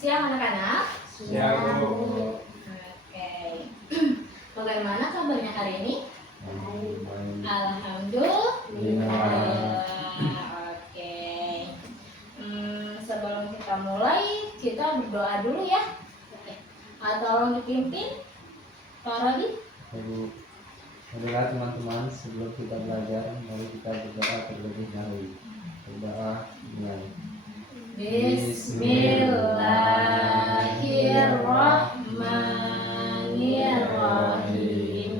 Siang anak-anak. Siang, Bu. Oke. Bagaimana kabarnya hari ini? Alhamdulillah. Oke. Sebelum kita mulai, kita berdoa dulu ya. Tolong dipimpin Pak Rabi. Ibu, adalah teman-teman, sebelum kita belajar, mari kita berdoa terlebih dahulu. Berdoa dengan Bismillahirrahmanirrahim.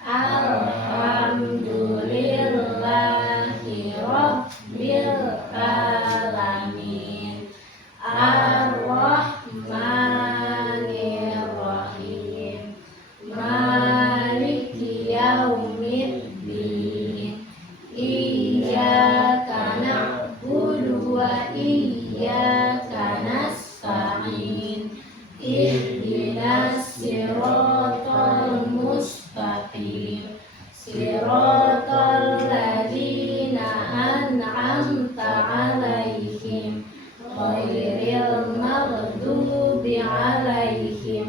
Alhamdulillahirabbil alamin. Ar-Rahmanirrahim. Maliki yaumiddin. Iyyaka na'budu wa iyyaka nasta'in. Ihdinas siratal mustaqim. Siratal ladzina an'amta 'alaihim ghairil maghdubi 'alaihim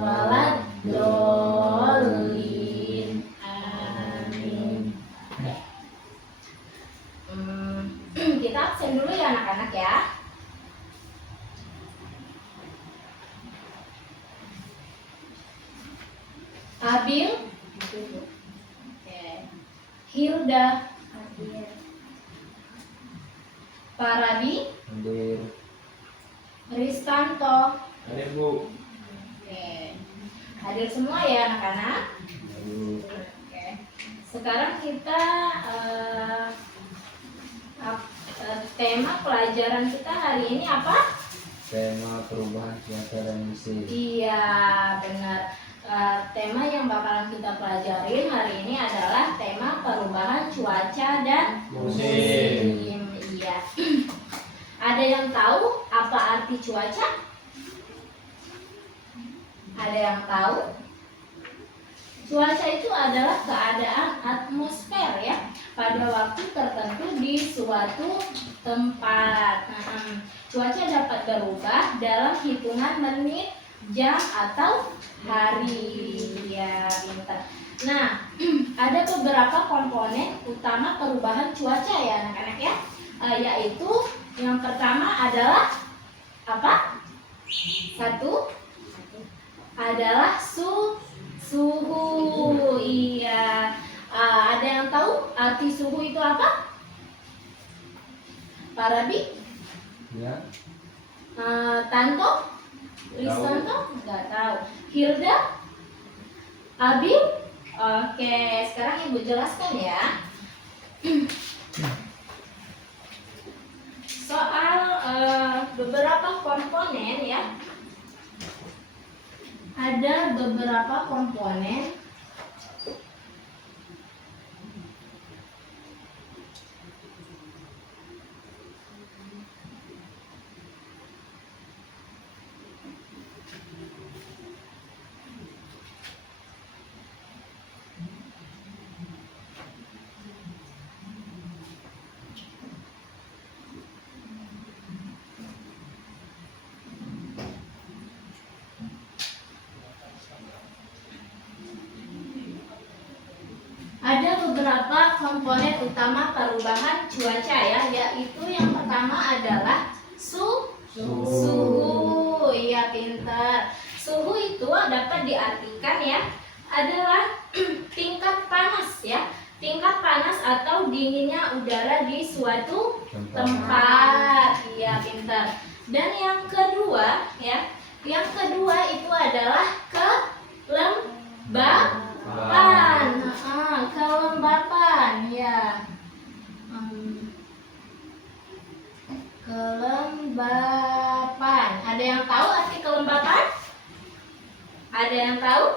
waladdallin. Amin. Kita absen dulu ya anak-anak ya. Abil, Hilda, Parabi, hadir. Ristanto. Hadir, Bu. Oke. Hadir semua ya anak-anak. Lalu, Oke. Sekarang kita tema pelajaran kita hari ini apa? tema perubahan cuaca dan musim. Iya, benar. Tema yang bakalan kita pelajarin hari ini adalah tema perubahan cuaca dan musim. Iya. Ada yang tahu apa arti cuaca? Ada yang tahu? Cuaca itu adalah keadaan atmosfer ya pada waktu tertentu di suatu tempat. Cuaca dapat berubah dalam hitungan menit, jam atau hari. Ya, pintar. Nah, ada beberapa komponen utama perubahan cuaca ya anak-anak ya. Yaitu yang pertama adalah apa? Satu adalah suhu. Iya. Ada yang tahu arti suhu itu apa? Pak Rabi? Ya, Tanto? Ristanto? Nggak tahu. Hilda? Abil? Oke, sekarang Ibu jelaskan ya. Soal beberapa komponen ya. Ada beberapa komponen utama perubahan cuaca ya, yaitu yang pertama adalah suhu. Iya, pintar. Suhu itu dapat diartikan ya adalah tingkat panas ya, tingkat panas atau dinginnya udara di suatu tempat. Iya, pintar. Dan yang kedua ya, yang kedua itu adalah kelembapan. Kelembapan ya. Kelembapan. Ada yang tahu arti kelembapan? Ada yang tahu?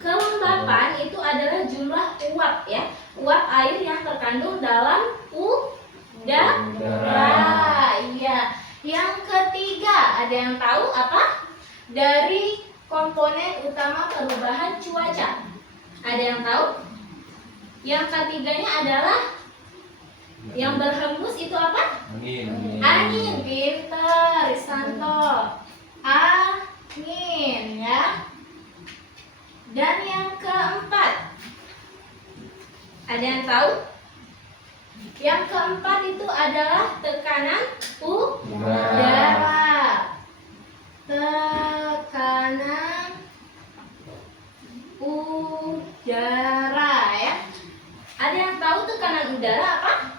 Kelembapan itu adalah jumlah uap ya, uap air yang terkandung dalam udara. Iya. Yang ketiga, ada yang tahu apa? Dari komponen utama perubahan cuaca. Ada yang tahu? Yang ketiganya adalah Yang berhembus itu apa? Angin. Angin. Pintar, Risanto. Angin ya. Dan yang keempat, ada yang tahu? Yang keempat itu adalah tekanan udara. Tekanan udara ya. Ada yang tahu tekanan udara apa?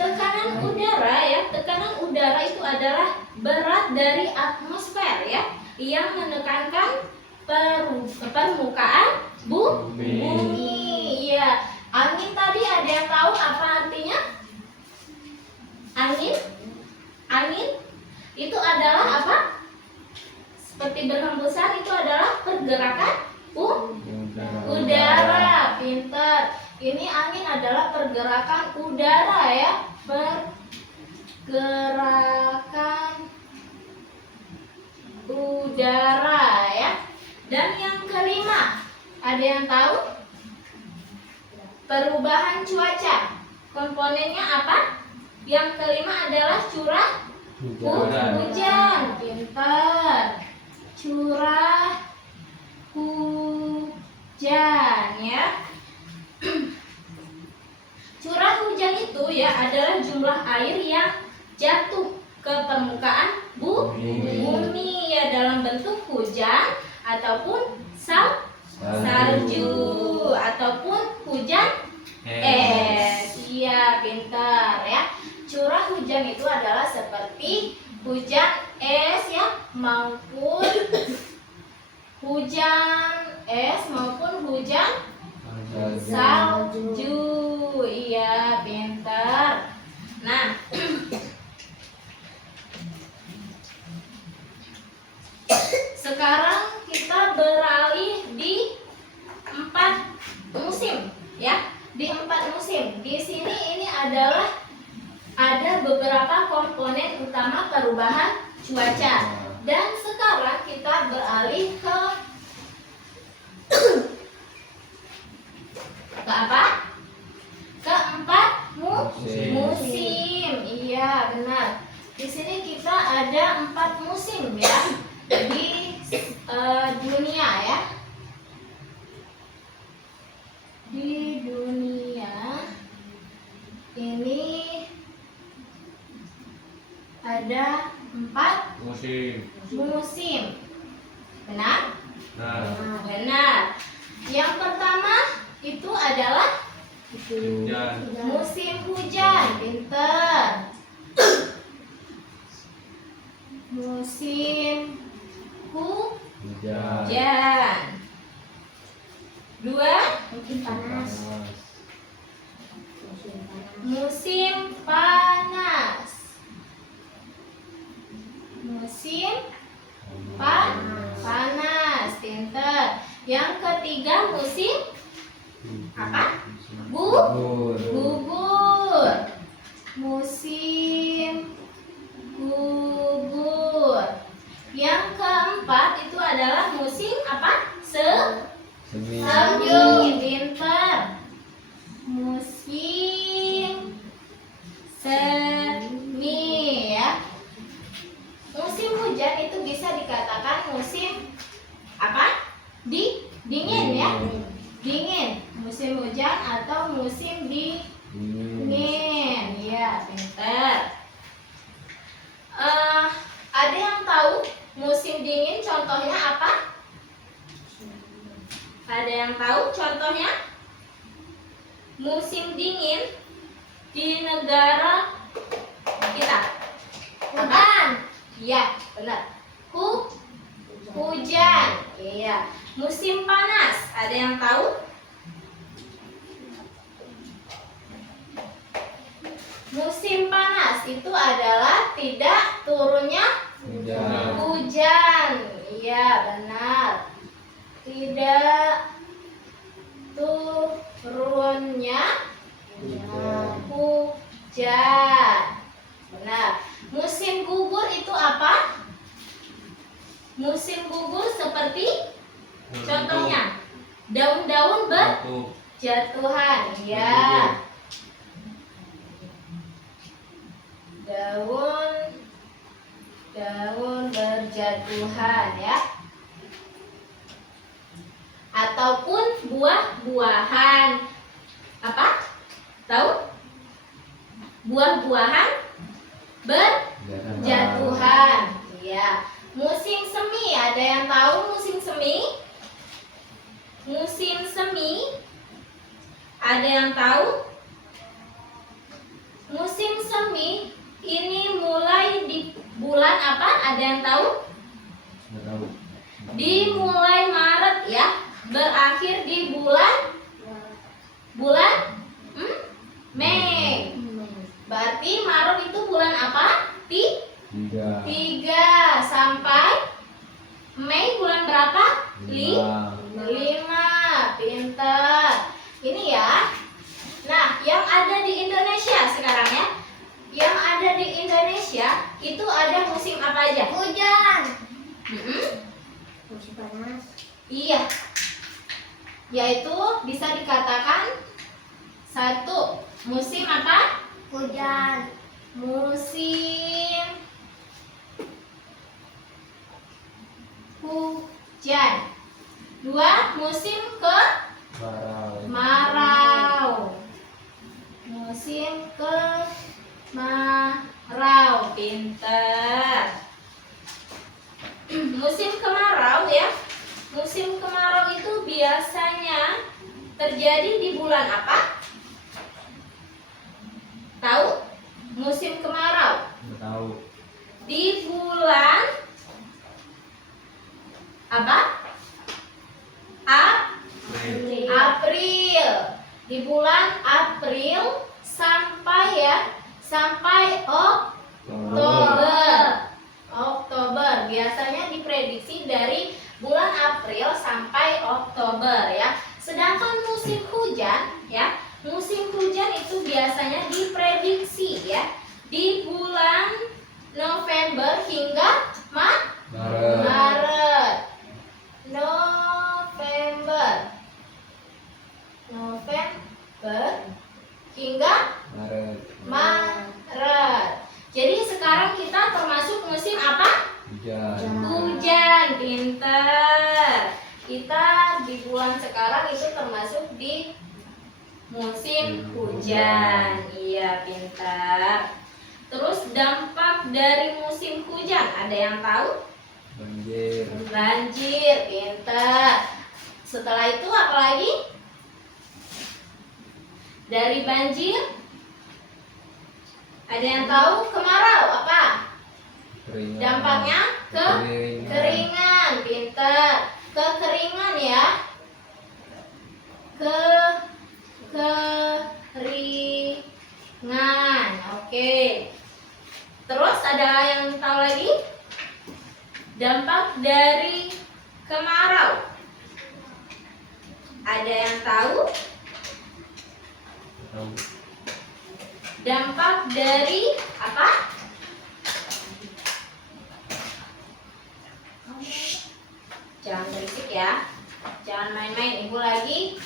Tekanan udara ya. Tekanan udara itu adalah berat dari atmosfer ya, yang menekankan permukaan bumi. Iya. Angin tadi ada yang tahu apa artinya? Angin? Angin itu adalah apa? Seperti berhembusan, itu adalah pergerakan udara. Pintar. Ini angin adalah pergerakan udara ya. Pergerakan udara ya. Dan yang kelima, ada yang tahu? Perubahan cuaca. Komponennya apa? Yang kelima adalah curah hujan. Pintar. Curah hujan ya. Curah hujan itu ya adalah jumlah air yang jatuh ke permukaan bumi ya, dalam bentuk hujan ataupun salju ataupun hujan es. Iya, pintar ya. Curah hujan itu adalah seperti hujan es ya, maupun hujan es maupun hujan salju. Iya, pintar. Nah, sekarang kita beralih di 4 musim ya. Di 4 musim. Di sini ini adalah ada beberapa komponen utama perubahan cuaca. Dan sekarang kita beralih ke apa? Keempat musim. Iya, benar. Di sini kita ada 4 musim ya di dunia ya. Di dunia ini ada 4 musim. Benar? Benar. Yang pertama itu adalah musim hujan. Pintar. Musim hujan. 2, musim panas. Musim panas. Pintar. Yang ketiga musim apa? Gugur. Musim gugur. Yang keempat itu adalah musim apa? Semi. Pintar. Musim semi ya. Musim hujan itu bisa dikatakan musim apa? Dingin ya. Dingin. Musim hujan atau musim dingin. Ya, pintar. Ada yang tahu musim dingin contohnya apa? Ada yang tahu contohnya? Musim dingin di negara kita. Kapan? Iya, benar. Hujan. Iya. Musim panas. Ada yang tahu? Musim panas itu adalah tidak turunnya hujan. Iya, benar. Tidak turunnya hujan. Benar. Musim gugur itu apa? Musim gugur seperti contohnya daun-daun berjatuhan. Ya. daun berjatuhan ya, ataupun buah-buahan. Apa? Tahu? Buah-buahan berjatuhan. Iya. Musim semi, ada yang tahu musim semi? Musim semi, ada yang tahu? Musim semi ini mulai di bulan apa? Ada yang tahu? Dimulai Maret ya, berakhir di bulan Mei. Berarti Maret itu bulan apa? 3 sampai Mei bulan berapa? 5. Pinter. Ini ya. Nah, yang ada di Indonesia sekarang ya. Yang ada di Indonesia itu ada musim apa aja? Hujan. Musim panas. Iya. Yaitu bisa dikatakan satu, musim apa? Hujan. Musim hujan. 2, musim kemarau. Musim kemarau. Pinter. Musim kemarau ya. Musim kemarau itu biasanya terjadi di bulan apa? Tahu? Musim kemarau Tahu. di bulan apa? April. Di bulan April sampai Oktober. Biasanya diprediksi dari bulan April sampai Oktober ya. Sedangkan musim hujan ya, musim hujan itu biasanya diprediksi ya di bulan November hingga Maret. November hingga Maret. Jadi sekarang kita termasuk musim apa? Hujan. Pinter. Kita di bulan sekarang itu termasuk di musim hujan. Iya, pintar. Terus dampak dari musim hujan, ada yang tahu? Banjir, pintar. Setelah itu apa lagi? Dari banjir, ada yang tahu? Kemarau, apa? Dampaknya kekeringan, pintar. Kekeringan ya. Kekeringan. Oke. Terus ada yang tahu lagi? Dampak dari kemarau. Ada yang tahu? Dampak dari apa? Jangan berisik ya. Jangan main-main. Ibu lagi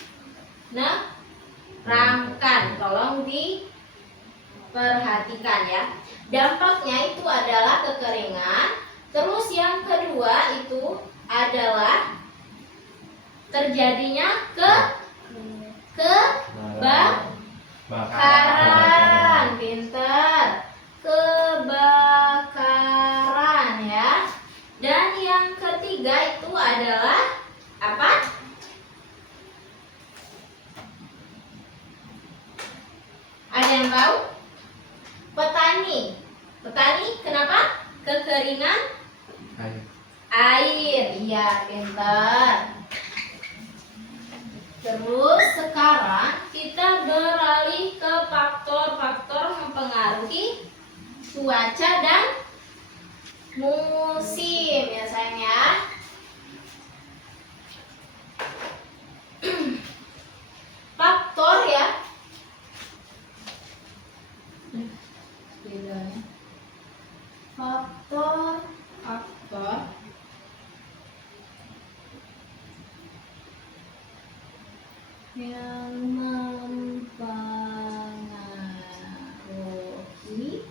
nerangkan. Tolong diperhatikan ya. Dampaknya itu adalah kekeringan. Terus yang kedua itu adalah terjadinya kebakaran. Pinter. Kebakaran ya. Dan yang ketiga itu adalah apa? Ada yang tahu? Petani. Petani kenapa? Kekeringan air. Iya, pintar. Terus sekarang kita beralih ke faktor-faktor mempengaruhi cuaca dan musim ya sayang ya. Faktor ya. Bedanya. Faktor yang mempengaruhi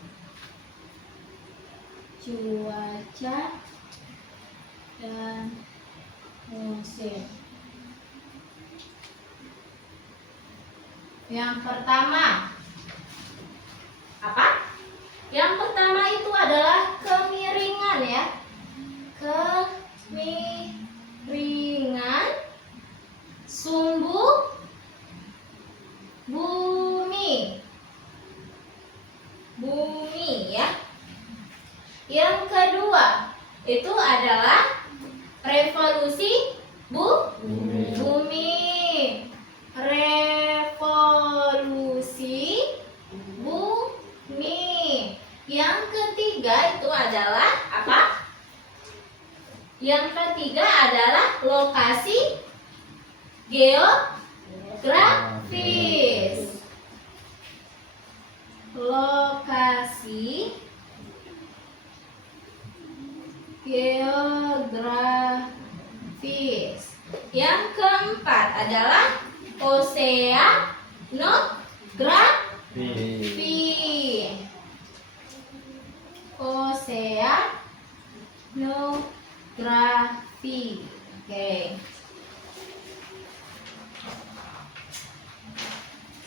dan musim. Yang pertama apa? Yang pertama itu adalah kemiringan ya. Kemiringan sumbu bumi. Bumi ya. Yang kedua itu adalah revolusi Bumi. bumi. Revolusi bumi. Yang ketiga itu adalah apa? Yang ketiga adalah lokasi geografis. Lokasi geografis. Yang keempat adalah oseanografi. Oseanografi. Oke.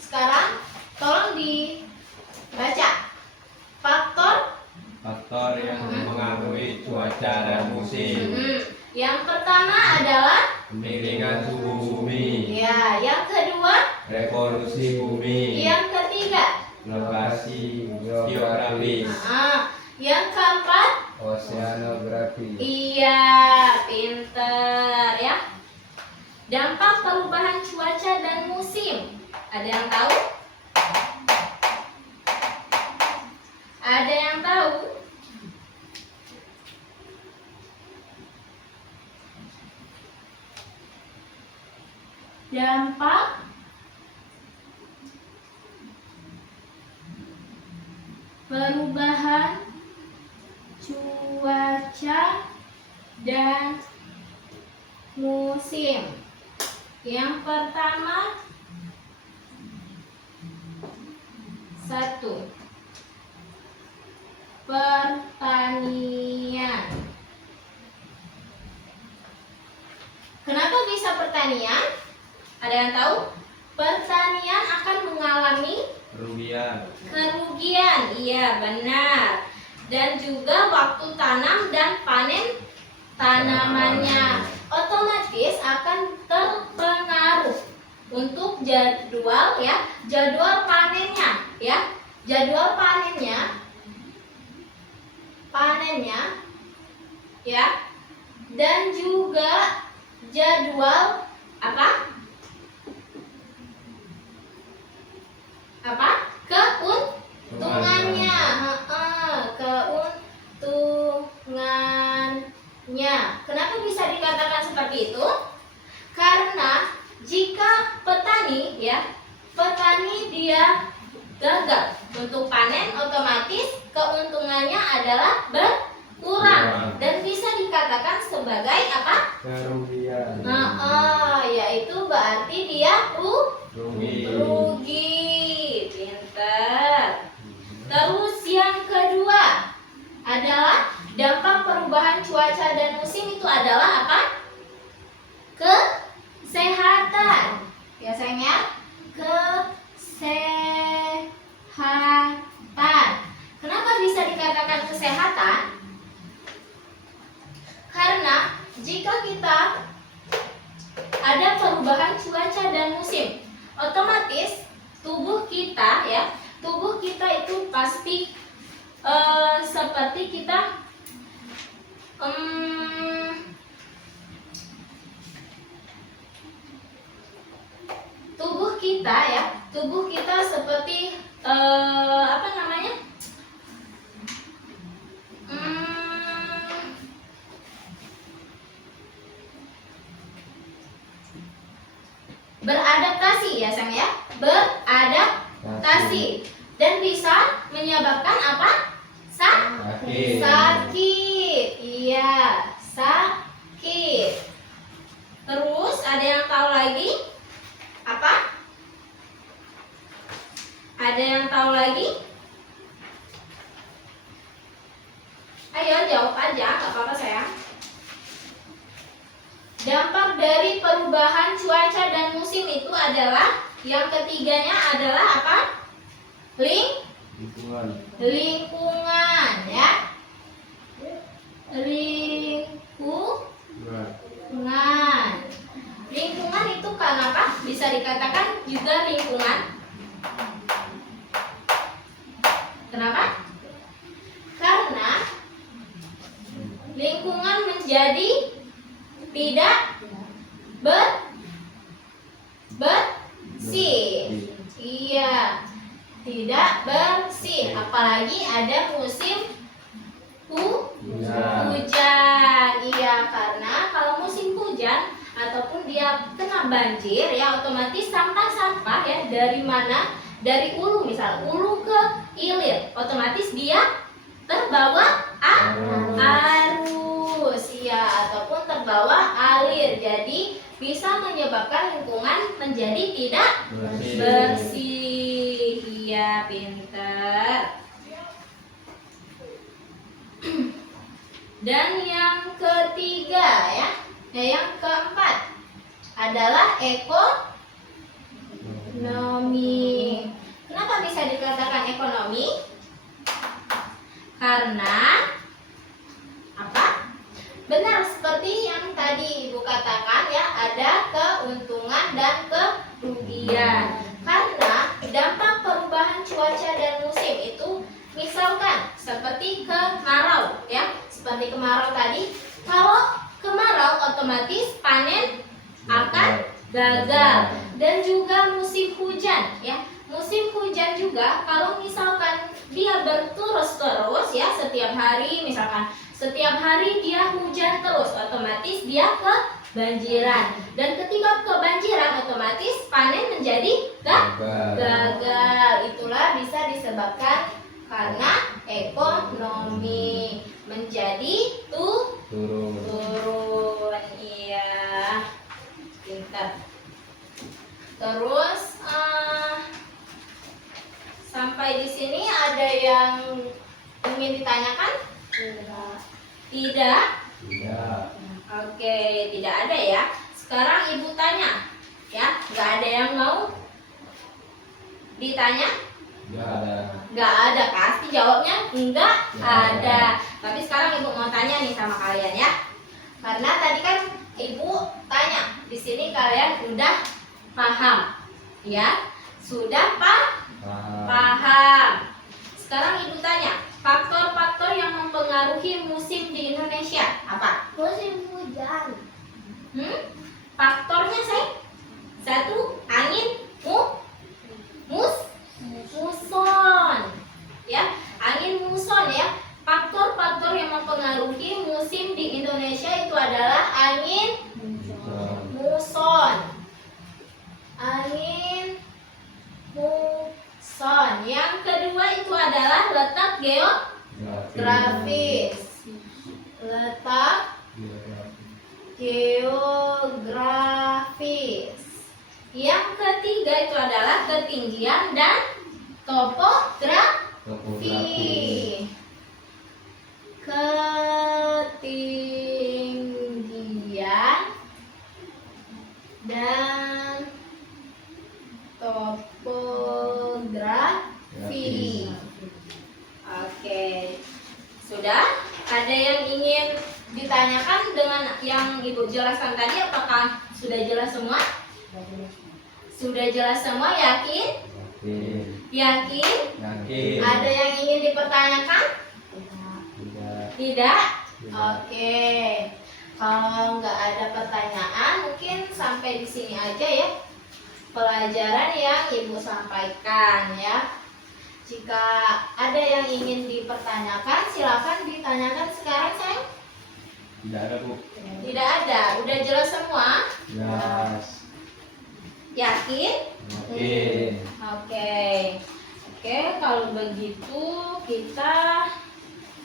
Sekarang tolong dibaca faktor Faktor yang mengaruhi cuaca dan musim. Yang pertama adalah Kemiringan suhu bumi, ya, yang kedua, revolusi bumi, yang ketiga, lokasi geografis. Yang keempat, Oseanografi. iya, pinter ya. Dampak perubahan cuaca dan musim. Ada yang tahu? Ada yang tahu? Dampak perubahan cuaca dan musim. Yang pertama, satu, pertanian. Kenapa bisa pertanian? Ada yang tahu? Pertanian akan mengalami kerugian. Iya, benar. Dan juga waktu tanam dan panen tanamannya otomatis akan terpengaruh untuk jadwal ya, jadwal panennya ya. Jadwal panennya ya. Dan juga jadwal apa? Keuntungannya. Keuntungannya. Kenapa bisa dikatakan seperti itu? Karena jika petani dia gagal untuk panen, otomatis keuntungannya adalah berkurang dan bisa dikatakan sebagai apa? Kerugian. Yaitu berarti dia rugi. Pinter. Terus yang kedua adalah dampak perubahan cuaca dan musim itu adalah apa? Kesehatan. Ya sayang ya. Kesehatan. Kenapa bisa dikatakan kesehatan? Karena jika kita ada perubahan cuaca dan musim, otomatis tubuh kita itu pasti seperti kita tubuh kita seperti apa namanya? Beradaptasi ya sayang ya, beradaptasi dan bisa menyebabkan apa? Sakit. Iya, sakit. Terus ada yang tahu lagi? Apa? Ada yang tahu lagi? Ayo jawab aja, nggak apa-apa sayang. itu adalah yang ketiganya adalah apa? Lingkungan. Lingkungan ya. Lingkungan. Lingkungan itu kenapa bisa dikatakan juga lingkungan? Kenapa? Karena lingkungan menjadi tidak bersih. Iya, tidak bersih. Apalagi ada musim hujan. Iya, karena kalau musim hujan ataupun dia kena banjir ya, otomatis sampah-sampah ya dari mana? Dari hulu, misal hulu ke hilir, otomatis dia terbawa arus ya, ataupun terbawa alir. Jadi bisa menyebabkan lingkungan menjadi tidak bersih. Iya, pintar. Dan yang ketiga ya, yang keempat adalah ekonomi. Kenapa bisa dikatakan ekonomi? Karena apa? Benar seperti yang tadi Ibu katakan ya, ada keuntungan dan kerugian. Karena dampak perubahan cuaca dan musim itu, misalkan seperti kemarau ya, seperti kemarau tadi, kalau kemarau otomatis panen akan gagal. Dan juga musim hujan ya, musim hujan juga kalau misalkan dia berterus-terus ya, setiap hari, misalkan setiap hari dia hujan terus, otomatis dia kebanjiran. Dan ketika kebanjiran, otomatis panen menjadi gagal. Itulah bisa disebabkan karena ekonomi menjadi turun. Iya, pintar. Terus sampai di sini ada yang ingin ditanyakan? Tidak. Oke, tidak ada ya. Sekarang Ibu tanya, ya, nggak ada yang mau ditanya? Nggak ada, pasti jawabnya nggak ada. Tapi sekarang Ibu mau tanya nih sama kalian ya. Karena tadi kan Ibu tanya, di sini kalian udah paham, ya? Sudah paham. Sekarang Ibu tanya, faktor-faktor yang mempengaruhi musim di Indonesia apa? Musim hujan. Faktornya saya satu, angin muson, ya, angin muson ya. Faktor-faktor yang mempengaruhi musim di Indonesia itu adalah angin muson. Angin muson. Yang kedua itu adalah letak geografis. Letak geografis. Yang ketiga itu adalah ketinggian dan topografi. Ketinggian dan topografi. Oke, sudah? Ada yang ingin ditanyakan dengan yang Ibu jelaskan tadi? Apakah sudah jelas semua? Sudah jelas semua, yakin? Yakin? Ada yang ingin dipertanyakan? Tidak? Oke. Kalau nggak ada pertanyaan, mungkin sampai di sini aja ya pelajaran yang Ibu sampaikan ya. Jika ada yang ingin dipertanyakan, silakan ditanyakan sekarang, sayang. Tidak ada, Bu. Tidak ada. Udah jelas semua? Jelas. Yakin? Yakin. Oke, kalau begitu kita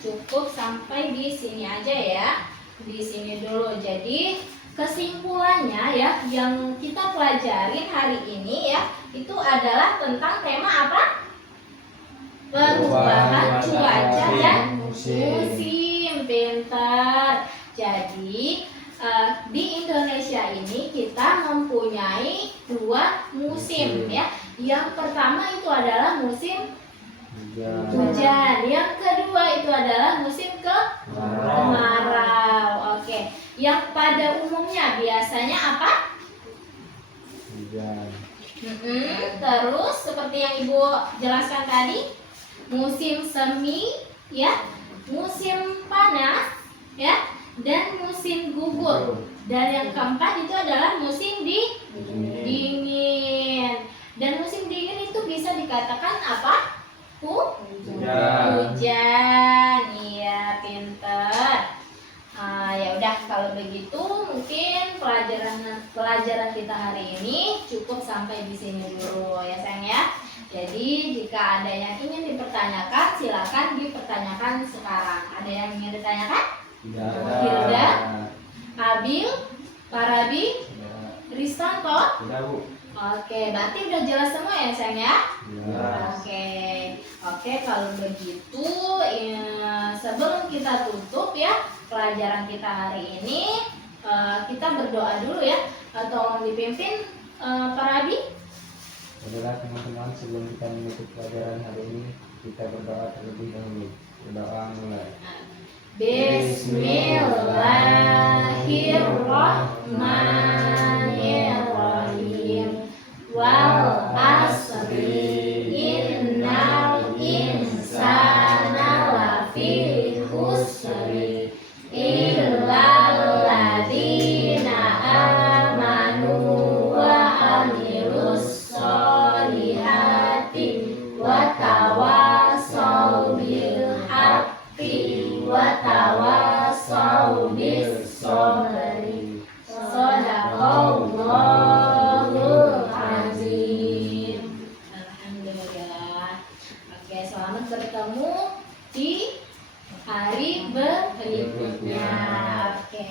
cukup sampai di sini aja ya. Di sini dulu. Jadi kesimpulannya ya, yang kita pelajarin hari ini ya, itu adalah tentang tema apa? Perubahan cuaca dan musim. Pintar. Jadi di Indonesia ini kita mempunyai 2 musim ya. Yang pertama itu adalah musim Hujan. hujan, yang kedua itu adalah musim kemarau. Oke, yang pada umumnya biasanya apa? Hujan. Terus seperti yang Ibu jelaskan tadi, musim semi ya, musim panas ya, dan musim gugur. Dan yang keempat itu adalah musim dingin. Dan musim dingin itu bisa dikatakan apa? Hujan. Iya, pinter. Ya udah, kalau begitu mungkin pelajaran kita hari ini cukup sampai di sini dulu ya sayang ya. Jadi jika ada yang ingin dipertanyakan, silakan dipertanyakan sekarang. Ada yang ingin ditanyakan? Tidak Hilda? ada. Abil, Parabi, Tidak. Ristanto. Tidak, Bu. Oke, berarti udah jelas semua ya sayang ya? Jelas. Oke, kalau begitu sebelum kita tutup ya pelajaran kita hari ini, kita berdoa dulu ya. Tolong dipimpin Parabi. Adalah teman-teman, sebelum kita menutup pelajaran hari ini, kita berdoa terlebih dahulu. Berdoa mulai. Bismillahirrahmanirrahim. Wal asri innal insana lafi khusri illal ladzina amanu wa amilus solihati wa tawassaw bil haqqi wa tawassaw bis sabri. Shadaqallahul azim. Alhamdulillah. Oke, selamat bertemu di hari berikutnya. Oke.